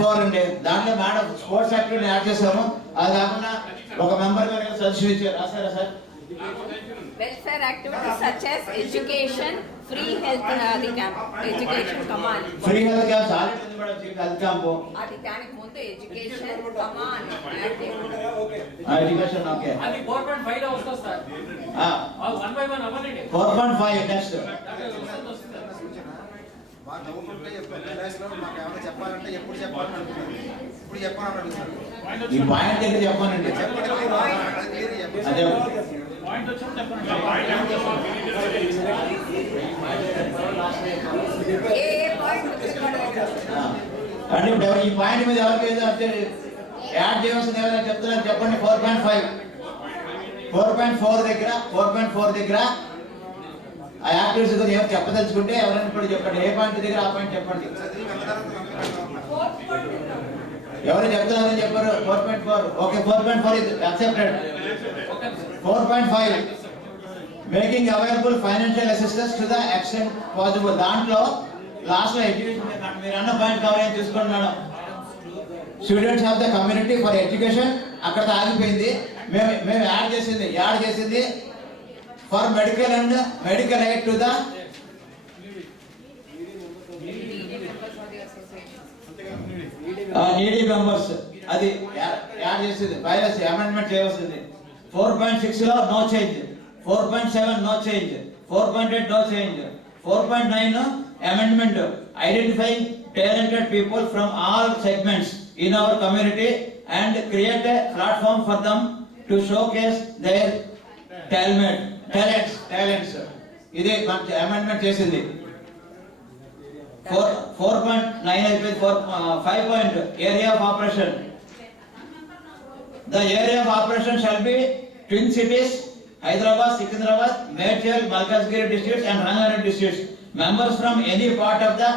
4.4 అండి. దాంట్లో madam sports activity add చేసాము. అది కాకుండా ఒక మెంబర్ గారు సజెషన్ ఇచ్చారు, రాసారా sir? Welfare activities such as education, free health camp, education command. Free health camp already ఉంది మేడం, health camp. అది దానికి ముందు education command. Education okay. అది 4.5 లో వస్తుంది సార్. ఆ 1 by 1 అవ్వనండి. 4.5 నెక్స్ట్. మా డౌట్ క్లాస్లో మాకు ఏమైనా చెప్పాలంటే ఎప్పుడు చెప్పాలని అనుకుంటున్నాను. ఇప్పుడు చెప్పాలని అడుగుతాను. ఈ పాయింట్ దగ్గర చెప్పానండి. అదే పాయింట్ వచ్చి చెప్పండి. ఏ పాయింట్ అంటే ఇప్పుడు ఈ పాయింట్ మీద ఎవరికి ఏదో అంటే యాడ్ చేయవలసింది ఏమైనా చెప్తున్నారు చెప్పండి. 4.5 4.4 దగ్గర ఆ యాక్టివిటీస్ గురించి ఏమైనా చెప్పదలుచుకుంటే ఎవరైనా ఇప్పుడు చెప్పండి. ఏ పాయింట్ దగ్గర ఆ పాయింట్ చెప్పండి. ఎవరు చెప్తున్నారని చెప్పారు? 4.4 okay. 4.4 is accepted. 4.5 making available financial assistance to the extent possible. దాంట్లో లాస్ట్ లో ఎడ్యుకేషన్ మీరు అన్న పాయింట్ కవర్ అయ్యి చూసుకోండి madam. Students of the community for education అక్కడ ఆగిపోయింది. మేము యాడ్ చేసింది for medical and medical aid to the needy members. అది యాడ్ చేసింది. వైరస్ అమెండ్మెంట్ చేయవలసింది. 4.6 లో no change. 4.7 no change. 4.8 no change. 4.9 amendment identifying talented people from all segments in our community and create a platform for them to showcase their talents. ఇది మనకి అమెండ్మెంట్ చేసింది. 4.9 అయిపోయింది. 5 point area of operation. The area of operation shall be twin cities Hyderabad, Secunderabad, Medchal, Malkazgiri districts and Rangareddy districts. Members from any part of the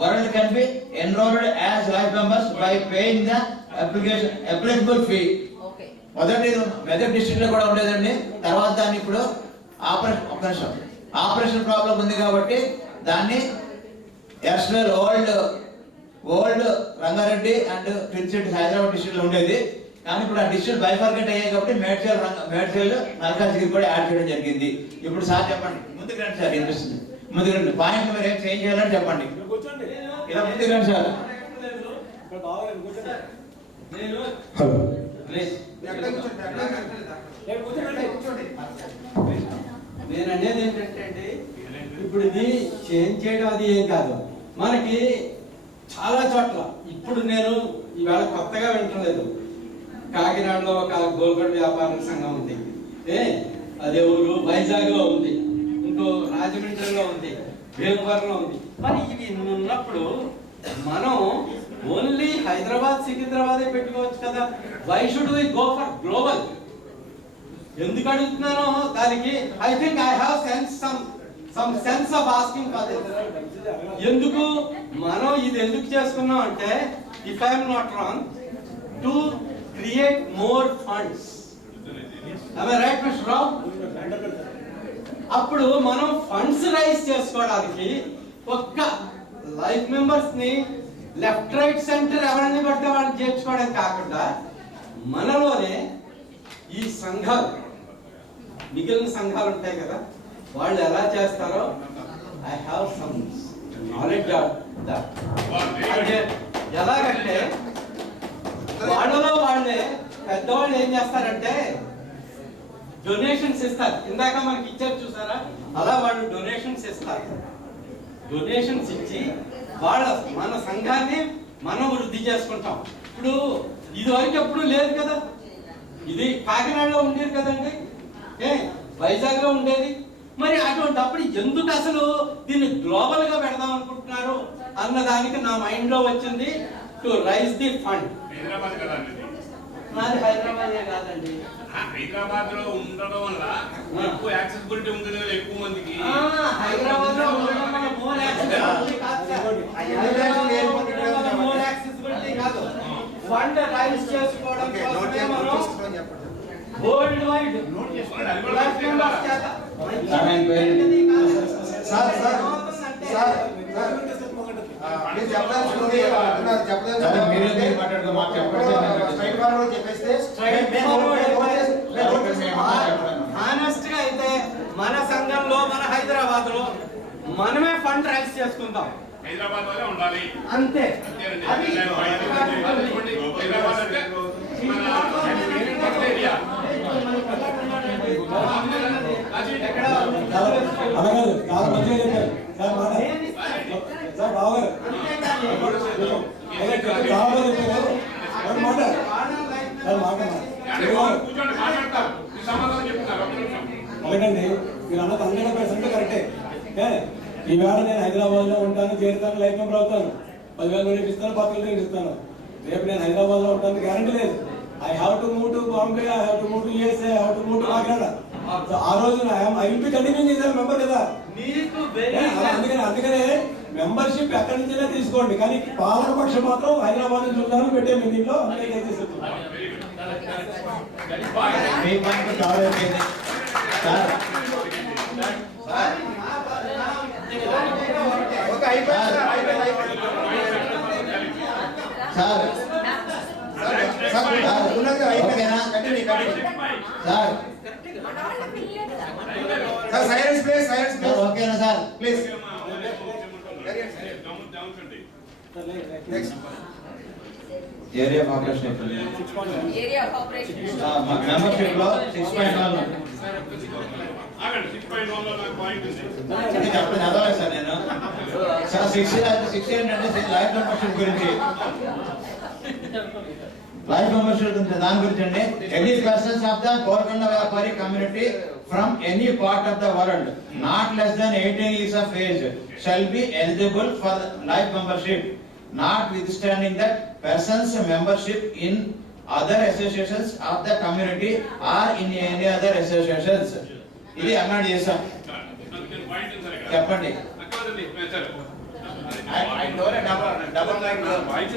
world can be enrolled as life members by paying the applicable fee. Okay. మొదటి మెదక్ డిస్ట్రిక్ట్ లో కూడా ఉండేదండి. తర్వాత దాన్ని ఇప్పుడు operation problem ఉంది కాబట్టి దాన్ని SL old Rangareddy and twin cities Hyderabad district లో ఉండేది. కానీ ఇప్పుడు ఆ డిస్ట్రిక్ట్ బైఫర్కేట్ అయ్యాయి కాబట్టి మేడ్చల్ మల్కాజ్గిరి కూడా యాడ్ చేయడం జరిగింది. ఇప్పుడు సార్ చెప్పండి. ముందుకు రండి సార్, వినిపిస్తుంది. ముందుకు రండి. పాయింట్ మీరు ఏం చేంజ్ చేయాలని చెప్పండి. ఇలా ముందుకు రండి సార్. Hello please. నేను అనేది ఏంటంటే ఇప్పుడు ఇది చేంజ్ చేయడం అది ఏం కాదు. మనకి చాలా చోట్ల ఇప్పుడు నేను ఇవాళ కొత్తగా వింటలేదు. కాకినాడలో ఒక గోల్గడ్ వ్యాపార సంఘం ఉంది, అదే ఊరు వైజాగ్ లో ఉంది, ఇంకో రాజమండ్రిలో ఉంది, భీమవరంలో ఉంది. మరి ఇవి ఉన్నప్పుడు మనం ఓన్లీ హైదరాబాద్ సికింద్రాబాదే పెట్టుకోవచ్చు కదా. Why should we go for global? ఎందుకు అడుగుతున్నానో దానికి I think I have some sense of asking for this. ఎందుకు మనం ఇది ఎందుకు చేసుకున్నాం అంటే, if I am not wrong, to create more funds. am I right Mr. Rao? అప్పుడు మనం ఫండ్స్ రైజ్ చేసుకోవడానికి ఒక్క లైఫ్ మెంబర్స్ ని లెఫ్ట్ రైట్ సెంటర్ ఎవరిని పడితే వాళ్ళని చేర్చుకోవడం కాకుండా మనలోనే ఈ సంఘాలు, మిగిలిన సంఘాలు ఉంటాయి కదా, వాళ్ళు ఎలా చేస్తారో I have some knowledge of that. అంటే ఎలాగంటే వాళ్ళలో వాళ్ళే పెద్దవాళ్ళు ఏం చేస్తారంటే డొనేషన్స్ ఇస్తారు. ఇందాక మనకి ఇచ్చారు చూసారా, అలా వాళ్ళు డొనేషన్స్ ఇస్తారు. డొనేషన్స్ ఇచ్చి మన సంఘాన్ని మనం వృద్ధి చేసుకుంటాం. ఇప్పుడు ఇది వరకు ఎప్పుడు లేదు కదా. ఇది కాకినాడలో ఉండేది కదండి, వైజాగ్ లో ఉండేది. మరి అటువంటిప్పుడు ఎందుకు అసలు దీన్ని గ్లోబల్ గా పెడదాం అనుకుంటున్నారు అన్న దానికి నా మైండ్ లో వచ్చింది టు రైజ్ ది ఫండ్. నాది హైదరాబాద్ కాదండి. హైదరాబాద్ లో ఉండడం వల్ల ఎక్కువ యాక్సెసిబిలిటీ ఉంటుంది కదా ఎక్కువ మందికి. హైదరాబాద్ లో ఉండడం వల్ల మోర్ యాక్సెసిబిలిటీ కాదు సార్. మోర్ యాక్సెసిబిలిటీ కాదు. ఫండ్ రైజ్ చేసుకోవడం కోసమే మనం వరల్డ్ వైడ్ లైఫ్ మెంబర్స్ చేత సార్ మీరు చెప్పాల్సింది చెప్పలేదు సరే, మీరు మాట్లాడుకో, మాకు చెప్పండి సార్, నేను స్ట్రైట్ ఫార్వర్డ్ చెప్పేస్తే ఆనెస్ట్ గా అయితే మన సంఘంలో మన హైదరాబాద్ లో మనమే ఫండ్ రైజ్ చేసుకుందాం హైదరాబాద్ లోనే ఉండాలి. అంతే. అంతేనండి. అది హైదరాబాద్ అంటే మన ఏరియా. అనగారు చాలా మంచిగా చెప్పారు సార్. మాట సార్ బావగారు చాలా బాగా చెప్పారు. మాట సార్ మాట కూర్చోండి, మాట్లాడతారు. ఈ సమాధానం చెప్తున్నారు. ఒక్క నిమిషం. ఒకటండి, మీరు అన్నది 100% కరెక్టే. ఈవేళ నేను హైదరాబాద్ లో ఉంటాను, చేరుతాను, లైఫ్ మెంబర్ అవుతాను, 10,000 యూనిట్ ఇస్తాను, 10,000 యూనిట్ ఇస్తాను. రేపు నేను హైదరాబాద్ లో ఉంటాను గ్యారంటీ లేదు. I have to move to Bombay, I have to move to USA, I have to move to Kakinada. ఆ రోజు ఐ విల్ బి కంటిన్యూ చేశాను మెంబర్ కదా. అందుకనే మెంబర్షిప్ ఎక్కడి నుంచైనా తీసుకోండి, కానీ పాలక పక్షం మాత్రం హైదరాబాద్ నుంచి ఉండాలని పెట్టే మీటింగ్ లో అంతే దయచేసి. మీ పాయింట్ కవర్ అయిపోయింది సార్. ఓకే, అయిపోయింది సార్, అయిపోయింది. సార్ సార్ ఉన్నది అయిపోయింది. ఓకేనా? Continue sir sir silence please, silence sir please ఓకేనా sir? Please. Next area population Area of operation. Membership లో 6.1 ఆగండి. 6.1 లో నాకు పాయింట్ ఉంది. చెప్పండి, చదవాలి సార్ నేను. సార్ 6 ఏంటంటే లైఫ్ మెంబర్షిప్ గురించి, లైఫ్ మెంబర్షిప్ గురించి దాని గురించి అండి. Any persons of the Golconda Vyapari community from any part of the world not less than 18 years of age shall be eligible for life membership, notwithstanding that persons membership in other associations of the community or in any other associations. ఇది అమెండ్ చేసాం. అందుకని పాయింట్ ఉంది సార్ ఇక్కడ. చెప్పండి. అక్కడండి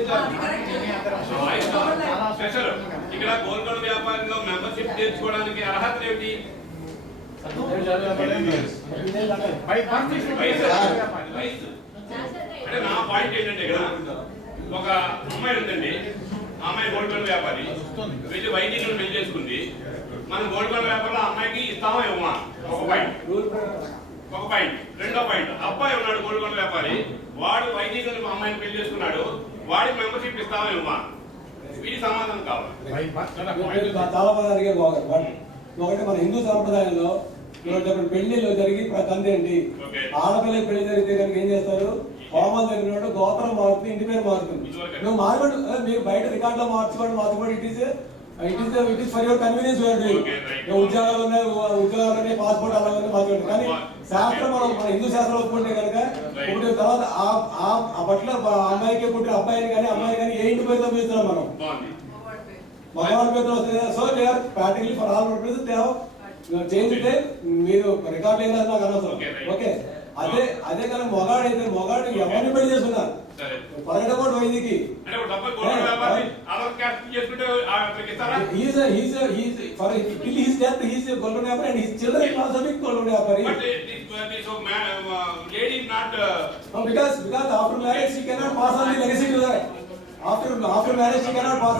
sir. Special ఇక్కడ గోల్కొండ వ్యాపారంలో మెంబర్షిప్ చేర్చుకోవడానికి అర్హత ఏమిటి? వయసు. అంటే నా పాయింట్ ఏంటంటే ఇక్కడ ఒక అమ్మాయి ఉందండి, ఆ అమ్మాయి గోల్కొండ వ్యాపారి వెళ్ళి వైద్యులను పెళ్లి చేసుకుంది. మనం గోల్కొండ వ్యాపారంలో అమ్మాయికి ఇస్తామా ఇవ్వమా? ఒక పాయింట్. రెండో పాయింట్, అబ్బాయి ఉన్నాడు గోల్కొండ వ్యాపారి, వాడు వైద్యులను అమ్మాయిని పెళ్లి చేసుకున్నాడు, వాడికి మెంబర్షిప్ ఇస్తామా ఇవ్వమా? వీడి సమాధానం కావాలి. చాలా మంది అడిగే బాగారు. ఒకటి మన హిందూ సాంప్రదాయంలో పెళ్లిలో జరిగి తండ్రి ఏంటి, ఆడపిల్లకి పెళ్లి జరిగితే కనుక ఏం చేస్తారు, హోమాలు జరిగినప్పుడు గోత్రం మారుతుంది, ఇంటి పేరు మారుతుంది. నువ్వు మార్చుకోండి, మీరు బయట రికార్డ్ లో మార్చుకోండి. It is for your convenience. ఉద్యోగాలు ఉన్నాయి, పాస్పోర్ట్ అలా మార్చుకోండి. కానీ శాస్త్రం మన హిందూ శాస్త్రం ఒప్పుకుంటే కనుక ఇప్పుడు తర్వాత ఆ పట్ల అమ్మాయికి పుట్టిన అబ్బాయిని కానీ అమ్మాయి కానీ ఏ ఇంటి పేరుతో పిలుస్తున్నాం మనం, మగవాడి పేరుతో వస్తుంది. So they are practically for all purposes they have change. అంటే మీరు రికార్డ్ లేదు నాకు అనవసరం. ఓకే, అదే కానీ మొగాడు ఎవరిని పెళ్లి చేసుకున్నారు పరగడబోటు వైద్యకి because after marriage she cannot pass on the legacy to that. After marriage she cannot pass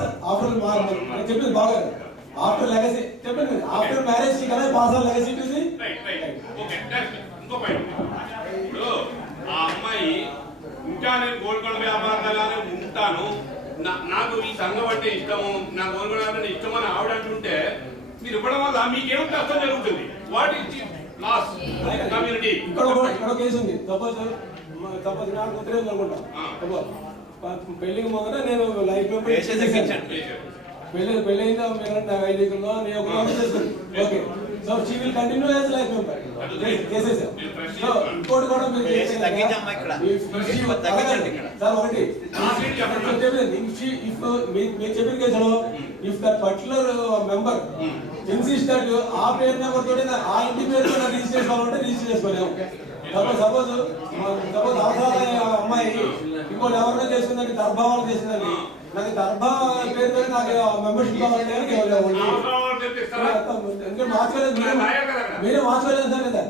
చెప్పింది బాగా after legacy చెప్పండి. after marriage she cannot pass on legacy to the ఇంకో పాయింట్. ఇప్పుడు ఆ అమ్మాయి ఇంకా నేను గోల్కొండ వ్యాపారాలనే ఉంటాను, నాకు ఈ సంఘం అంటే ఇష్టము, నా గోల్కొండ వ్యాపారం ఇష్టం అని ఆవిడ అంటుంటే మీరు ఇవ్వడం వల్ల మీకేం కష్టం జరుగుతుంది? What is loss community? ఇక్కడ కేసు ఉంది. సపోజ్ నాకు ఉత్తరేది అనుకుంటా, పెళ్లికి మొదట నేను లైఫ్ పెళ్లి అయిందా మీరు ఐదులో నేను ఒక చేసుకుంటాను. Okay, so she will continue as life member. So ఇంకోటి కూడా మీరు సార్ ఒకటి మీరు చెప్పిన కేసులో if that particular member insist that ఆ పేరు నెంబర్ తోటి ఆ ఇంటి పేరుతో రిజిస్టర్ చేసుకోవాలంటే రిజిస్టర్ చేసుకోలేము. సపోజ్ అవసరాల అమ్మాయి ఇంకోటి ఎవరినో చేసుకుందండి, దర్భావాలు చేసిందండి, నాకు దర్భా పేరుతో నాకు మెంబర్షిప్ కావాలంటే మార్చుకోలేదు. మీరే మార్చుకోలేదు సార్ కదా.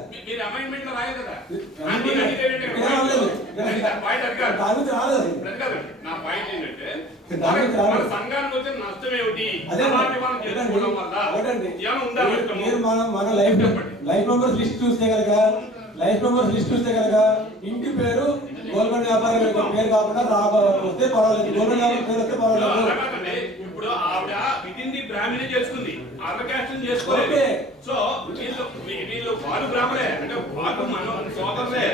పాయింట్ అది కాదు. దాని గురించి రాలేదు అసలు. అది కాదండి. నా పాయింట్ ఏంటంటే దాని గురించి రాలేదు. మన సంఘానికి వచ్చిన నష్టం ఏమిటి? అదే అలాంటి మనం చేసుకోవడం వల్ల ఒకటండి. ఏమైనా ఉందా నష్టము? మీరు మన లైఫ్ మెంబర్స్ లిస్ట్ చూస్తే కనుక ఇంటి పేరు గవర్నమెంట్ వ్యాపారం పేరు కాకుండా వస్తే పర్వాలేదు, గవర్నమెంట్ వ్యాపారం పేరు వస్తే పర్వాలేదు. అలా కాదండి. ఇప్పుడు ఆవిడ విధింది బ్రాహ్మణే చేసుకుంది, అదర్ క్యాస్ట్ చేసుకోలేదు. ఓకే. సో వీళ్ళు వాళ్ళు బ్రాహ్మణే అంటే వాళ్ళు మన సోదరులే,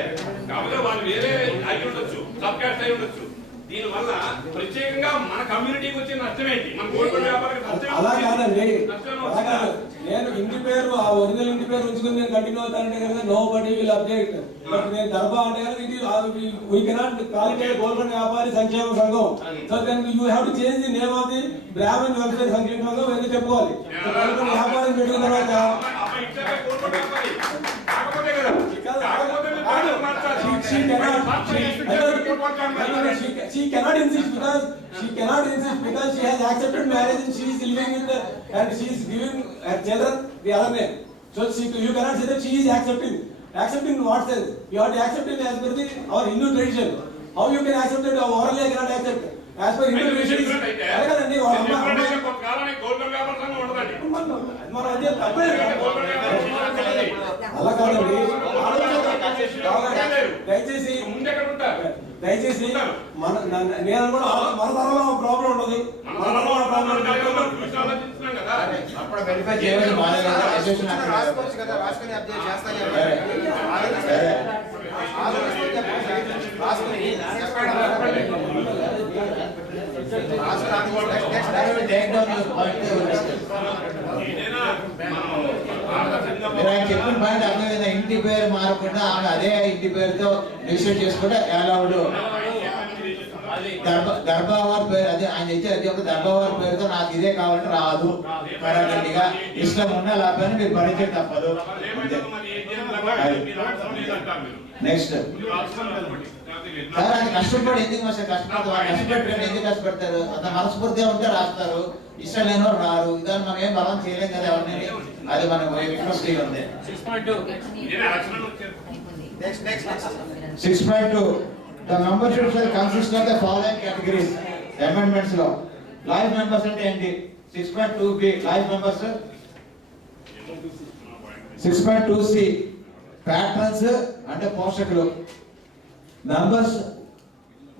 కాకపోతే వాళ్ళు వేరే అయి ఉండొచ్చు, సబ్ క్యాస్ట్ అయి ఉండొచ్చు. దీని వల్ల ప్రత్యేకంగా మన కమ్యూనిటీకి వచ్చే నష్టం ఏంటి? మన గోల్డ్ వ్యాపారానికి నష్టం అలా కాదండి, నష్టం అలా కాదు. నేను ఇంటి పేరు ఆ ఒరిజినల్ ఇంటి పేరు ఉంచుకుని నేను కంటిన్యూ అవుతానంటే కనుక nobody will object. But నేను దర్బా అంటే కనుక ఇది we cannot call it government వ్యాపారి సంక్షేమ సంఘం. So then you have to change the name of the Brahmin welfare సంక్షేమ సంఘం ఎందుకు చెప్పుకోవాలి. సో గవర్నమెంట్ వ్యాపారం పెట్టిన తర్వాత కాకపోతే కదా కాకపోతే she cannot insist because she has accepted marriage and she is living with and she is giving her children the other name. So you cannot say that she is accepting in what sense? You have to accept it as per our Hindu tradition. How you can accept it orally? I cannot accept as per Hindu tradition. అలాగండి కొంతకాలానికి గోల్డ్ వ్యాపార సంఘం ఉండదండి. మన అదే తప్పే అలా కాదండి. దయచేసి ముందెక్కడ ఉంటారు? దయచేసి నేను కూడా మన తరంలో ప్రాబ్లం ఉండదు. మన తరంలో ప్రాబ్లం చూస్తున్నాం కదా. అప్పుడు వెరిఫై చేయవచ్చు రాసుకోవచ్చు కదా, రాసుకొని అప్డేట్ చేస్తాను. ఏదైనా మనం మీరు ఆయన చెప్పిన పాయింట్ అర్థమైందా? ఇంటి పేరు మారకుండా ఆమె అదే ఇంటి పేరుతో రిజిస్టర్ చేసుకుంటే అలౌడ్. దర్బావార్ పేరు అదే ఆయన ఇచ్చే అది ఒక దర్బావార్ పేరుతో నాకు ఇదే కావాలంటే రాదు. కరెక్ట్గా ఇష్టం ఉన్నా లేకపోయినా మీరు భరించే తప్పదు. నెక్స్ట్ సార్ అది కష్టపడి ఎందుకు మాస్టర్ కష్టపడతారు? కష్టపెట్టారు ఎందుకు కష్టపెడతారు? అంత మనస్ఫూర్తిగా ఉంటే రాస్తారు, ఇష్టం లేని వారు రారు. ఇదాన్ని మనం ఏం బలం చేయలేం కదా ఎవరిని. అది మనకు ఇంట్రెస్టింగ్ ఉంది. 6.2 The membership shall consist of the following categories. Amendments లో లైఫ్ మెంబర్స్ అంటే ఏంటి? 6.2b life members. 6.2c patrons అంటే పోషకులు. Members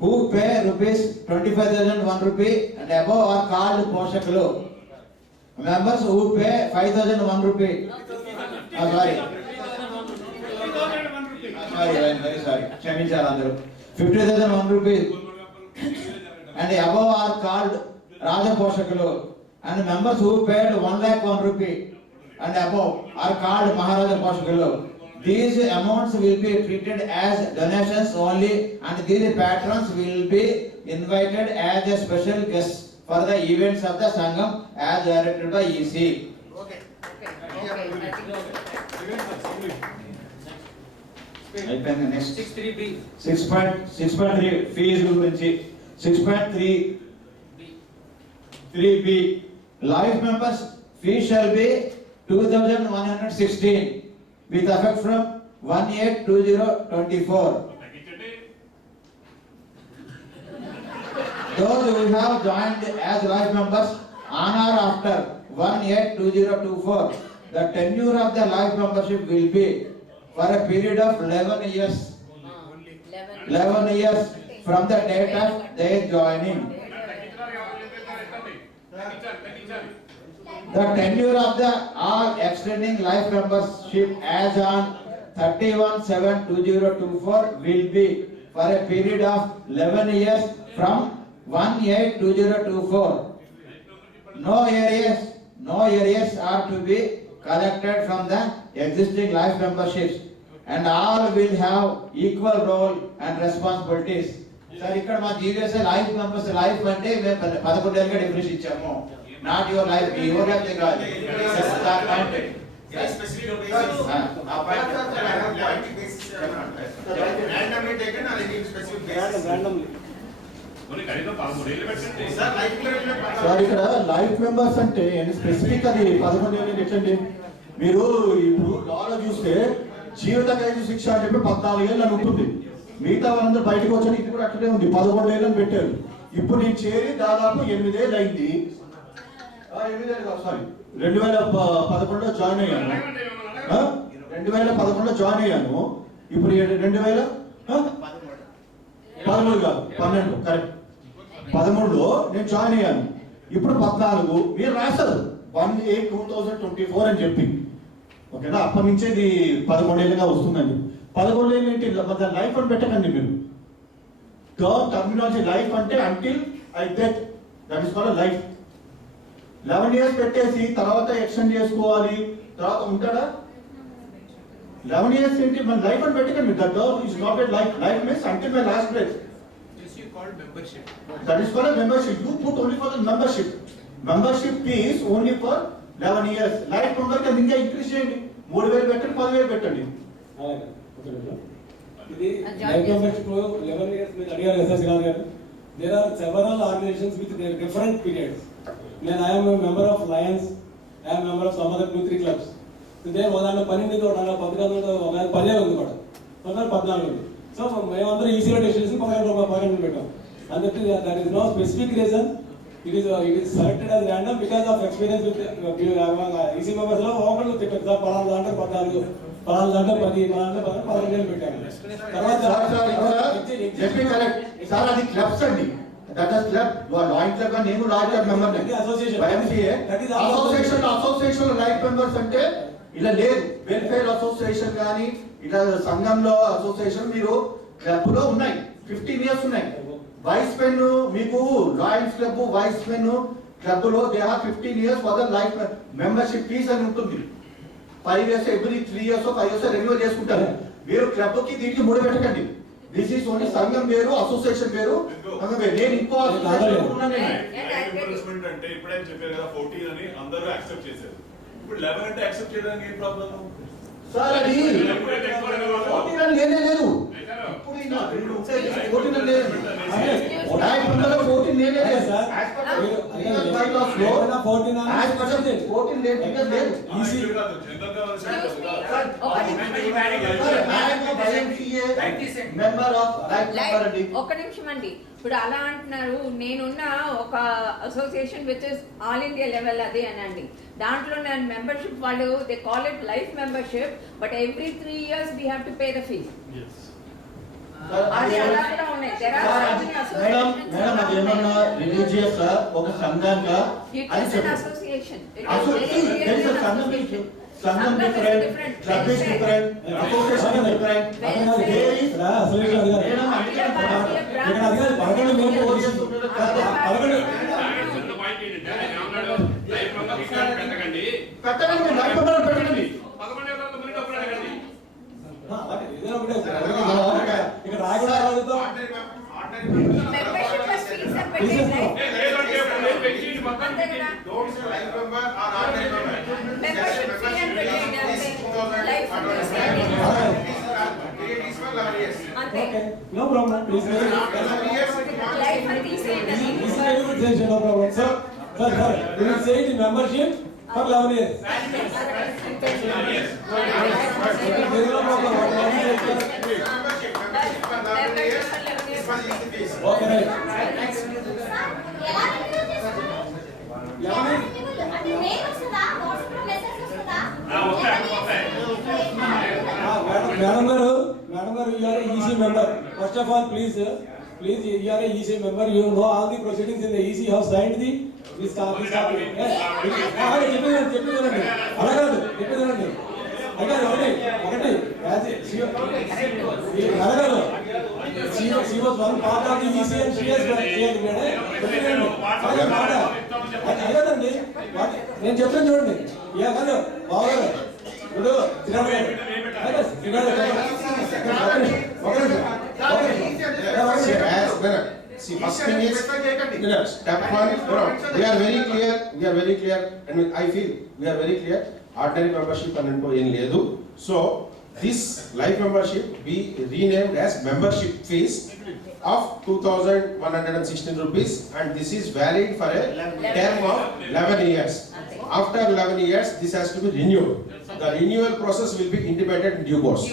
who pay rupees 25,001 rupee and above are called పోషకులు. Members who pay 5,001 rupee. Sorry, very sorry. క్షమించాలి అందరూ. 50,001 rupees and above are called రాజపోషకులు. And members who paid 1,01,000 rupee and above are called Maharaja పోషకులు. These amounts will be treated as donations only and these patrons will be invited as a special guest for the events of the Sangam as directed by EC. Okay. అయిపోయింది. Next 6.3b 6.3 ఫీజు గురించి. 6.3b life members fee shall be 2,116 with effect from 1/8/2024. Those who have joined as life members on or after 1/8/2024, the tenure of the life membership will be for a period of 11 years. 11 years from the date of their joining. The tenure of the all extending life membership as on 31/7/2024 will be for a period of 11 years from 1/8/2024. No areas are to be collected from the existing life memberships and all will have equal role and responsibilities. Sir, ఇక్కడ మా GVS life members life అంటే మేము 11 ఏళ్ళుగా డిఫరెన్స్ ఇచ్చాము. Not your life, your life కాదు. సార్ ఇక్కడ life members అంటే స్పెసిఫిక్ అది 11 ఏళ్ళు ఎట్లండి? మీరు ఇప్పుడు లాలో చూస్తే జీవిత ఖైదు శిక్ష అని చెప్పి 14 ఏళ్ళు అని ఉంటుంది. మిగతా వాళ్ళందరూ బయటకు వచ్చారు. ఇది కూడా అట్లనే ఉంది, 11 ఏళ్ళని పెట్టారు. ఇప్పుడు నేను చేరి దాదాపు 8 ఏళ్ళు అయింది. 8 ఏళ్ళు కాదు, సారీ 2011లో జాయిన్ అయ్యాను. 2011లో జాయిన్ అయ్యాను. ఇప్పుడు 2013 కాదు 12 కరెక్ట్ 13లో నేను జాయిన్ అయ్యాను. ఇప్పుడు 14 మీరు రాశారు 1/8/2024 అని చెప్పి, ఓకేనా? అప్పటి నుంచే ఇది 11 ఏళ్ళుగా వస్తుందండి. 11 ఏళ్ళు ఏంటి లైఫ్ అని పెట్టకండి మీరు. టర్మినాలజీ లైఫ్ అంటే until I death, that is called life. 11 ఇయర్స్ పెట్టేసి తర్వాత ఎక్స్టెండ్ చేసుకోవాలి, తర్వాత ఉంటాడా? 11 ఇయర్స్ ఏంటి మన లైఫ్ అని పెట్టకండి. That is not a life. Life means until my last breath. That is called a membership. You put only for the membership. Membership fee is only for 11 years. Life member కి ఇంకా ఇంక్రీజ్ చేయండి. 3,000 పెట్టండి, 10,000 పెట్టండి. ఇది life membership 11 ఇయర్స్ మీద అడిగారు కదా శ్రీకాంత్ గారు. There are several organizations with their different periods. Then I am a member of Lions. I am a member of some other 2-3 clubs. ఇదే ఉదాహరణ 12 తోట 11 ఉంది కూడా, 14 ఉంది. సో మేమందరం ఈజీగా డెసిషన్ పక్కన పెట్టాం. అందుకే that is no specific reason. It is selected as random because of experience with EC members లో ఒకళ్ళు చెప్పారు సార్ పలానా దాంట్లో 14, పలానా దాంట్లో 10, పలానా 12 పెట్టాను. తర్వాత చెప్పి కరెక్ట్ సార్, అది క్లబ్స్ అండి. That is club. Lion club అని నేను లాయన్ క్లబ్ మెంబర్ ని. అసోసియేషన్ లైఫ్ మెంబర్స్ అంటే ఇలా లేదు. వెల్ఫేర్ అసోసియేషన్ కానీ ఇలా సంఘంలో అసోసియేషన్ మీరు క్లబ్ లో ఉన్నాయి, 15 ఇయర్స్ ఉన్నాయి. వైస్ మెన్ మీకు Lions club Y's men club లో they have 15 years for the life membership fees అని ఉంటుంది. 5 years every 3 years 5 years renewal చేసుకుంటారు. మీరు క్లబ్ కి దీనికి ముడి పెట్టకండి. దిస్ ఈస్ ఓన్లీ సంఘం వేరు, అసోసియేషన్ వేరు. నేను ఇంకో అసోసియేషన్ ఉన్నాను. అంటే ఇప్పుడే చెప్పారు కదా 14 అని అందరూ యాక్సెప్ట్ చేశారు. ఇప్పుడు 11 అంటే యాక్సెప్ట్ చేయడానికి ఏం ప్రాబ్లం? సార్ అది 14 అని లేనే లేదు. ఇప్పుడు ఇలా 14 అని లేదు. లైఫ్ మెంబర్ 14 లేనే లేదు సార్. యాజ్ పర్ 14 లేదు. ఈసీ కాదు జనరల్ గా మెంబర్ ఆఫ్ లైఫ్ మెంబర్ అండి. ఒక నిమిషం అండి. ఇప్పుడు అలా అంటున్నారు, నేనున్న ఒక association which is all India level అది అని అండి. దాంట్లో నేను మెంబర్షిప్ వాళ్ళు they call it life membership, but every 3 years we have to pay the fees. అది అలా కూడా ఉన్నాయి. There are certain associations. Madam అది ఏమన్నా రిలీజియస్ ఒక సంఘంగా It అని is an చెప్పు. association. It is association really there is a an సంఘం association. సంఘం different, club is different, association different. There is association అడిగారు మేడం ఇక్కడ అడిగారు 11 మేము పెట్టండి, లైఫ్ మెంబర్ పెట్టండి. ఏదైనా ఒకటే ఇక్కడ రాయకుండా చదువుతాం. Membership as fees are paid, right? అంతే కదా? Membership fee and paid అంతే. Life fees అంతే. No problem. Please. Life and తీసేయండి అది. No problem. Sir, we will say the membership for 11 years. There is no problem. Okay, right. Madam garu, you are a EC member. First of all, please, you are a EC member. You know all the proceedings in the EC. You have signed this copy. She was one part of the EC and she has నేను చెప్తాను చూడండి. కాదు బాగారు ఇప్పుడు See, first thing is, step one, we are very clear, and I feel we are very clear. Ordinary membership and in ledu. So this life membership be renamed as membership fees of 2,116 rupees, and this is valid for a term of 11 years. After 11 years, this has to be renewed. The renewal process will be intimated in due course.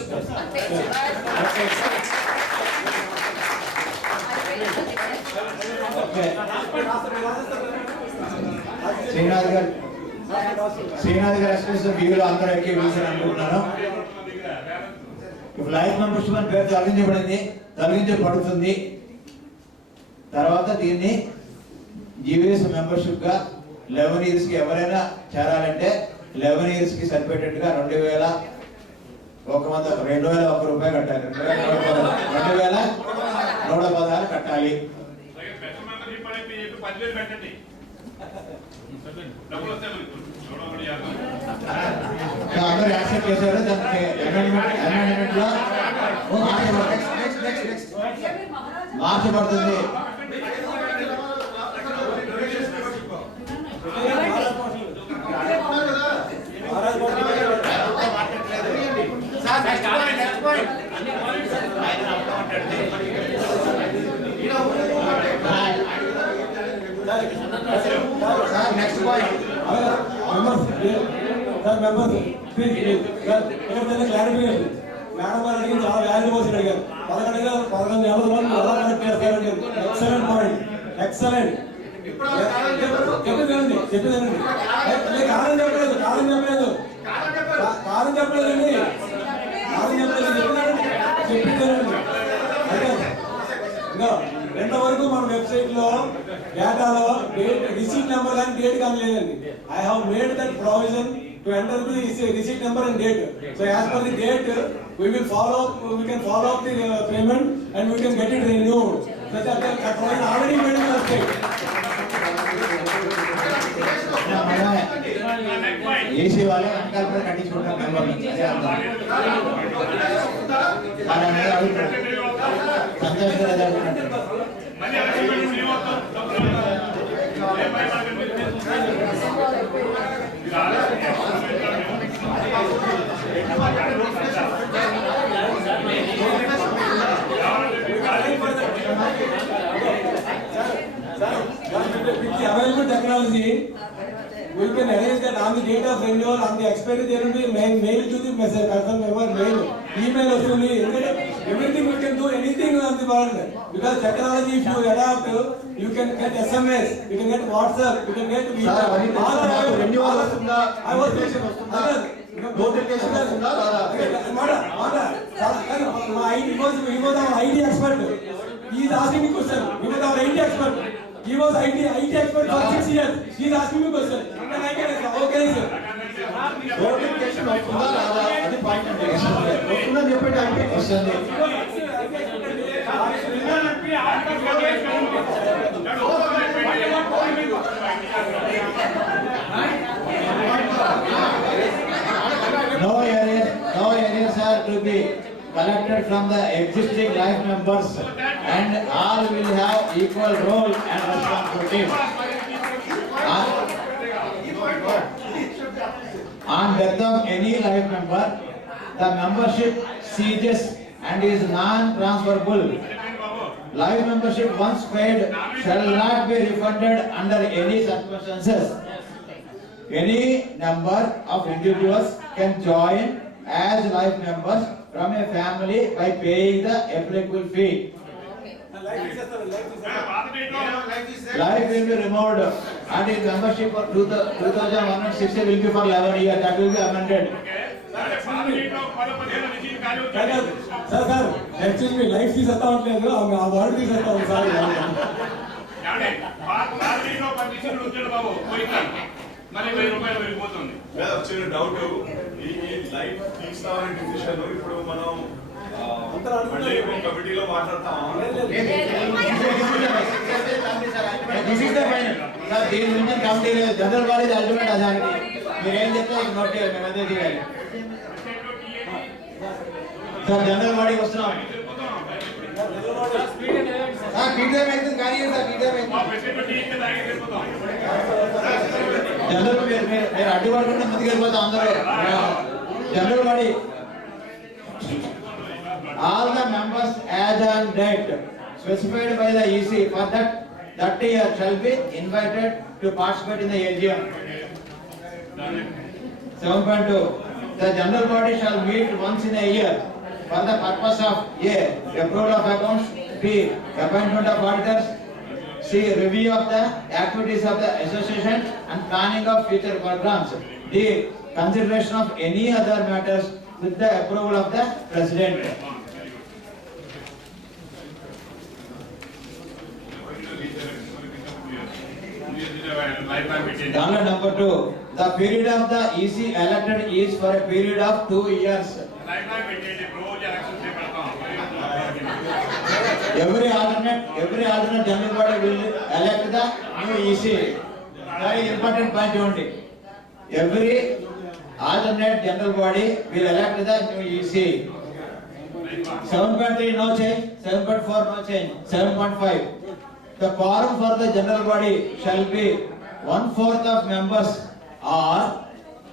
Okay Srinath గారు ఎక్స్ప్రెస్ వ్యూలో అందరూ ఎక్కి వీల్స్ అనుకుంటున్నాను. ఇప్పుడు life membership అని పేరు తొలగించబడుతుంది. తర్వాత దీన్ని జీవీఎస్ మెంబర్షిప్ గా 11 years కి ఎవరైనా చేరాలంటే 11 years కి సరిపెట్టేట్టుగా 2,101 రూపాయలు కట్టాలి. 2,116 కట్టాలి. అందరూ యాక్సెప్ట్ చేశారు. దానికి అమెండ్మెంట్ లో మార్చబడుతుంది. Next point clarification. మేడం గారు అడిగి చాలా వాల్యూ కోసం అడిగారు. 11 నెలల ఎలా కనెక్ట్ చేస్తారండి. Excellent point, excellent. చెప్పేదండి కారణం చెప్పలేదండి. ఎంతవరకు మన వెబ్సైట్ లో డేటాలో డేట్ రిసీట్ నెంబర్ కానీ డేట్ కానీ లేదండి. I have made that provision to enter the receipt number and date. So as per the date we can follow up the payment and we can get it renewed. So that provision already made in the website. AC వాళ్ళే వెనకాల కూడా కట్టించుకుంటారు నెంబర్లు. సంతోష్ గారు With the available technology, we can arrange that on the date of renewal, on the expiry, there will be mail to the person member, email only. Everything we can do, anything on the world. Because technology, if you adapt, you can get SMS, you can get WhatsApp, you can get renewal వస్తుందా? I was notification వస్తుందా? he was our IT expert. He is asking me question. He was our IT expert. He was IT expert for 6 years. He is asking me question. And I can answer. Okay, sir. Notification వస్తుందా రాదా? అది పాయింట్ అంటే. వస్తుందని చెప్పండి అంటే వస్తుంది. No areas are to be collected from the existing life members and all will have equal role and responsibility. On death of any life member, the membership ceases and is non-transferable. Life membership once paid shall not be refunded under any circumstances. Any number of individuals can join as life members from a family by paying the applicable fee. Life will be removed and his membership for 2060 will be for 11 years. That will be amended. Sir, excuse me, life is a thought. Our world is a thought. Sorry. వచ్చిన డౌట్ ఈ లైఫ్ తీస్తామనే డిసిషన్ ఇప్పుడు మనం మళ్ళీ కమిటీలో మాట్లాడతాం. This is the final. Sir, దీని నుంచి committee general body ultimate authority. మీరు ఏం చెప్తే నోట్ చేయాలి, మేము అదే చేయాలి. సార్ జనరల్ బాడీకి వస్తున్నాం. టీడీఎం అయితే కానీ జనరల్ మీరు అడ్డుపడకుండా ముందుకెళ్ళిపోతాం అందరూ. General body all the members as on date specified by the EC for that year shall be invited to participate in the AGM. 7.2 the general body shall meet once in a year for the purpose of A. approval of accounts, B. appointment of auditors, C. C. Review of the activities of the association and planning of future programs. D. Consideration of any other matters with the approval of the president. Download number 2. The period of the EC elected is for a period of 2 years. Every alternate general body will elect the new EC. Very important point only. Every alternate general body will elect the new EC. 7.3 no change, 7.4 no change, 7.5. The quorum for the general body shall be 1/4 of members or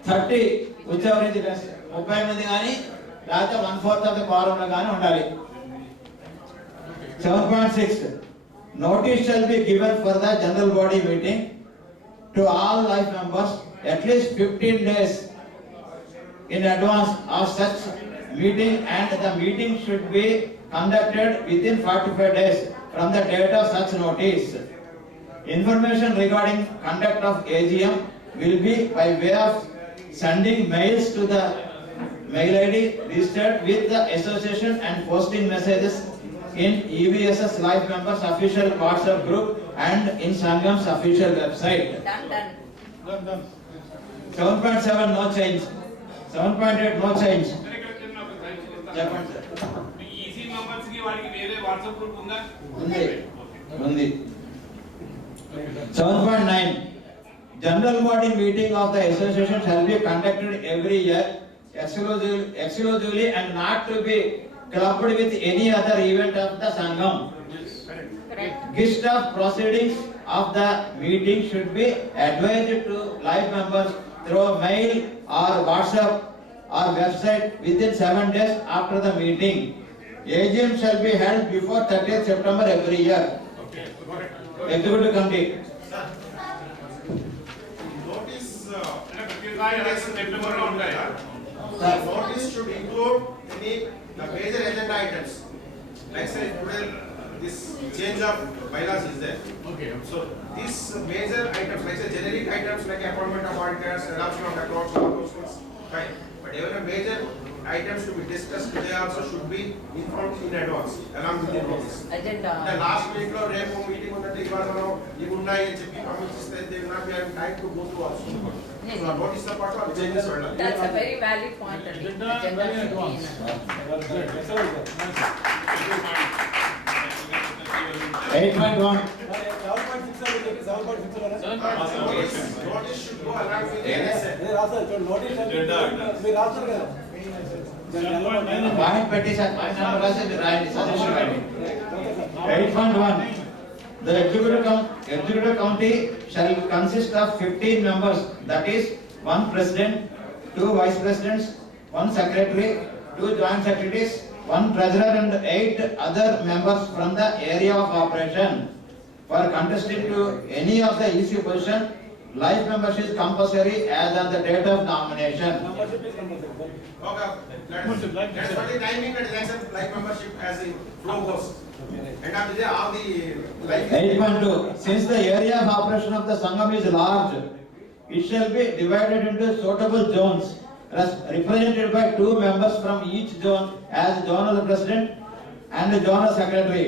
30, whichever is less. 30 మంది కానీ లేకపోతే 1/4 of the quorum లో కానీ ఉండాలి. 7.6. Notice shall be given for the general body meeting to all life members at least 15 days in advance of such meeting, and the meeting should be conducted within 45 days from the date of such notice. Information regarding conduct of AGM will be by way of sending mails to the mail ID registered with the association and posting messages in EVSS Life Members official WhatsApp group and in Sangam's official website. Done. 7.7 no change. 7.8 no change. చెప్పండి sir. EC members కి వారికి వేరే WhatsApp group ఉందా? ఉంది. 7.9. General body meeting of the association shall be conducted every year exclusively and not to be clubbed with any other event of the Sangam. Correct. Gist of proceedings of the meeting should be advised to live members through mail or WhatsApp or website within 7 days after the meeting. AGM shall be held before 30th September every year. Executive committee. Notice, September లో ఉంటాయా? notice should include any the major agenda items. Like say today this change of bylaws is there. Okay. So these major items, like say generic items like appointment of auditors, adoption of accounts, all those things, fine. But even major items to be discussed today also should be informed in advance along with the notice. Agenda. The last week లో రేపు మీటింగ్ ఉందంటే ఇవాళ మనం ఇవి ఉన్నాయి అని చెప్పి పంపించిస్తే they will not be having time to go through also. Yes. So notice తో పాటు అవి చేంజెస్ వెళ్ళాలి. That's a very valid point. Agenda Agenda very should be advanced. in. Excellent, sir. 8.1. 7.6 Notice should go along with the NSA. Point petition, point number రాసి మీరు రాయండి, సజెషన్ రాయండి. 8.1. The executive committee shall consist of 15 members, that is 1 president, 2 vice presidents, 1 secretary, 2 joint secretaries, 1 treasurer and 8 other members from the area of operation. For contesting to any of the EC position, life membership is compulsory as on the date of nomination. Okay, that's what the timing and election like membership as in flow goes. And after that, all the like. 8.2. Since the area of operation of the Sangam is large, it shall be divided into suitable zones, represented by 2 members from each zone as zonal president and the zonal secretary.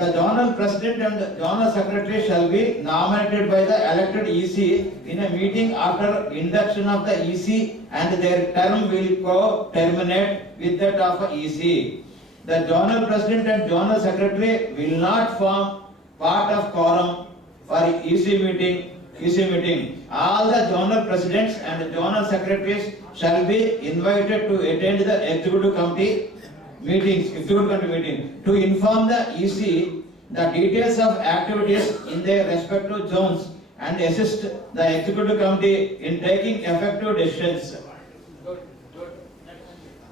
The zonal president and the zonal secretary shall be nominated by the elected EC in a meeting after induction of the EC, and their term will co-terminate with that of EC. The zonal president and zonal secretary will not form part of quorum for EC meeting. All the zonal presidents and zonal secretaries shall be invited to attend the executive committee meeting to inform the EC the details of activities in their respective zones and assist the executive committee in taking effective decisions.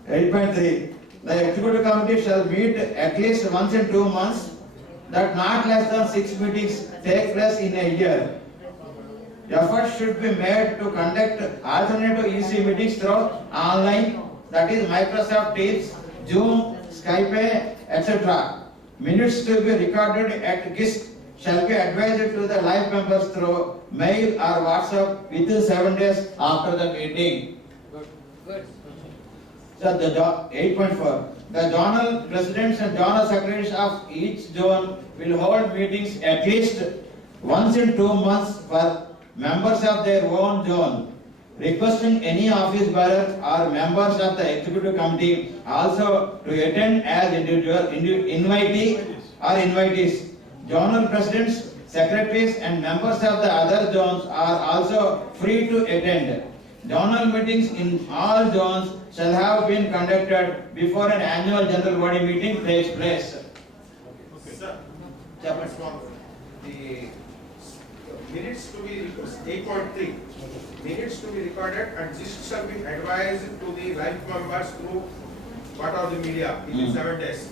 8.3. The executive committee shall meet at least once in 2 months, that not less than 6 meetings take place in a year. Efforts should be made to conduct alternative EC meetings through online, that is Microsoft Teams, Zoom, Skype, etc. Minutes to be recorded at GIST shall be advised to the life members through mail or WhatsApp within 7 days after the meeting. Good. So the 8.4, the zonal presidents and zonal secretaries of each zone will hold meetings at least once in 2 months for members of their own zone, requesting any office bearer or members of the executive committee also to attend as individual invitee or invitees. Zonal presidents, secretaries and members of the other zones are also free to attend. Zonal meetings in all zones shall have been conducted before an annual general body meeting takes place. Sir, Chapter the minutes to be 8.3 minutes to be recorded and this shall be advised to the life members through what are the media within 7 days.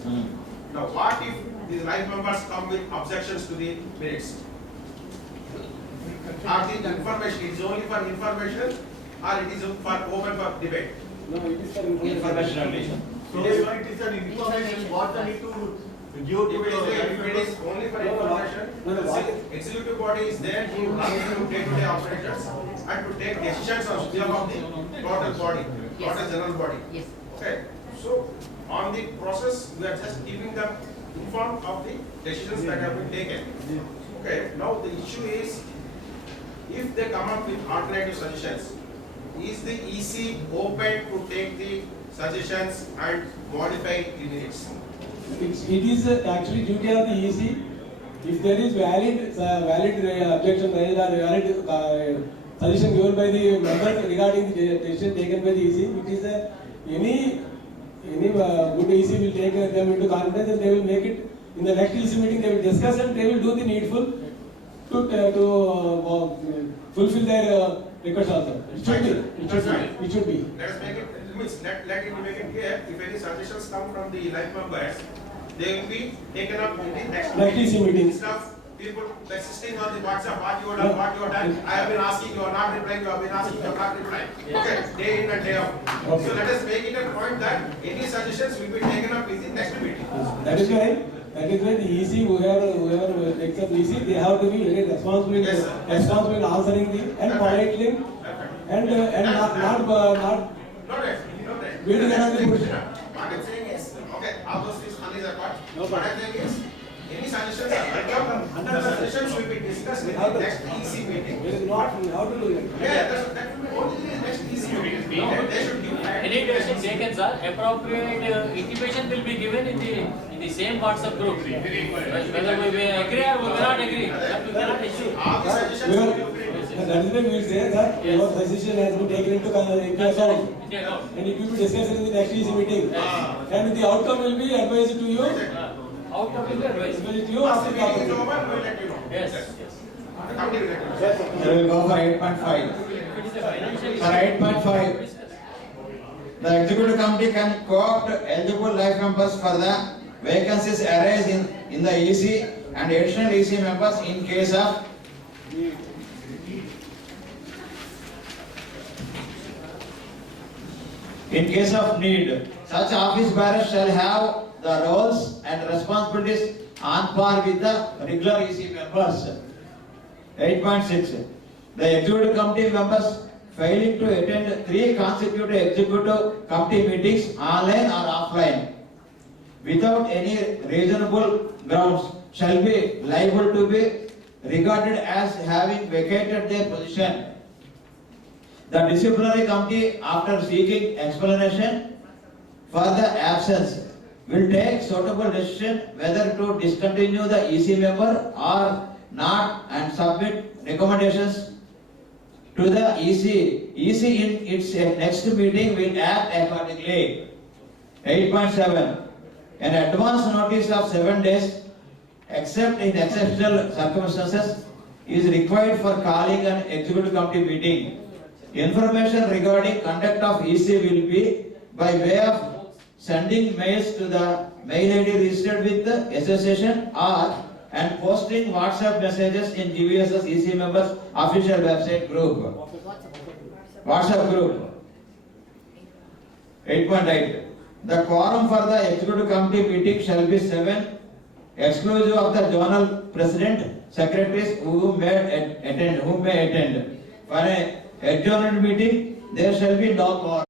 Now what if the life members come with objections to the minutes? Are the information is only for information or it is for open for debate? No, it is for information only. So it is an information, what I need to give to If it is only for information, No, the executive body is there to run day-to-day operations and to take decisions on behalf of the total body, total general body. Yes. Okay, so on the process, we are just keeping them informed of the decisions that have been taken. Okay, now the issue is, if they come up with alternative suggestions, is the EC open to take the suggestions and modify the minutes? It is actually duty of the EC. If there is valid objection raised or valid suggestion given by the members regarding the decision taken by the EC, it is any good EC will take them into confidence and they will make it in the next EC meeting. They will discuss and they will do the needful to fulfill their request also. It should be. It should be. Let us make it, let it make it clear, if any suggestions come from the life members, they will be taken up in the next EC meeting. Instead of people persisting on the WhatsApp, what you have done, I have been asking, you are not replying, you have been asking, you are not replying. Okay, day in and day out. Okay. So let us make it a point that any suggestions will be taken up in the next meeting. That is why the EC, whoever takes up EC, they have to be very responsible, Yes, sir. responsible in answering the and politely and not Not right. beating around the bush. What I'm saying is, okay, all those things money are part. No What I'm saying is, any suggestions are welcome. The suggestions will be discussed in the next EC meeting. It is not how to do it. Yeah, that will be only the next EC meeting. They should give. Any decision taken, sir, appropriate intimation will be given in the same WhatsApp group. Whether we may agree or we may not agree, that we cannot issue. All the suggestions will be agreed. That is why we will say that your decision has been taken into account. Yeah, And it will be discussed in the next EC meeting. And the outcome will be advised to you. Outcome will be advised. Advised to you Once the after meeting is the over, we will let you know. Yes. The committee will let you know. We will go for 8.5. It is a financial For 8.5, the executive committee can co-opt eligible life members for the vacancies arise in the EC and additional EC members in case of need. Such office bearers shall have the roles and responsibilities on par with the regular EC members. 8.6. The executive committee members failing to attend 3 consecutive executive committee meetings online or offline without any reasonable grounds shall be liable to be regarded as having vacated their position. The disciplinary committee, after seeking explanation for the absence, will take suitable decision whether to discontinue the EC member or not and submit recommendations to the EC. EC in its next meeting will act accordingly. 8.7. An advance notice of 7 days, except in exceptional circumstances, is required for calling an executive committee meeting. Information regarding conduct of EC will be by way of sending mails to the mail ID registered with the association or and posting WhatsApp messages in GVS's EC members official website group. WhatsApp group. 8.8. The quorum for the executive committee meeting shall be 7 exclusive of the zonal president, secretaries who may attend. For a adjourned meeting, there shall be no quorum.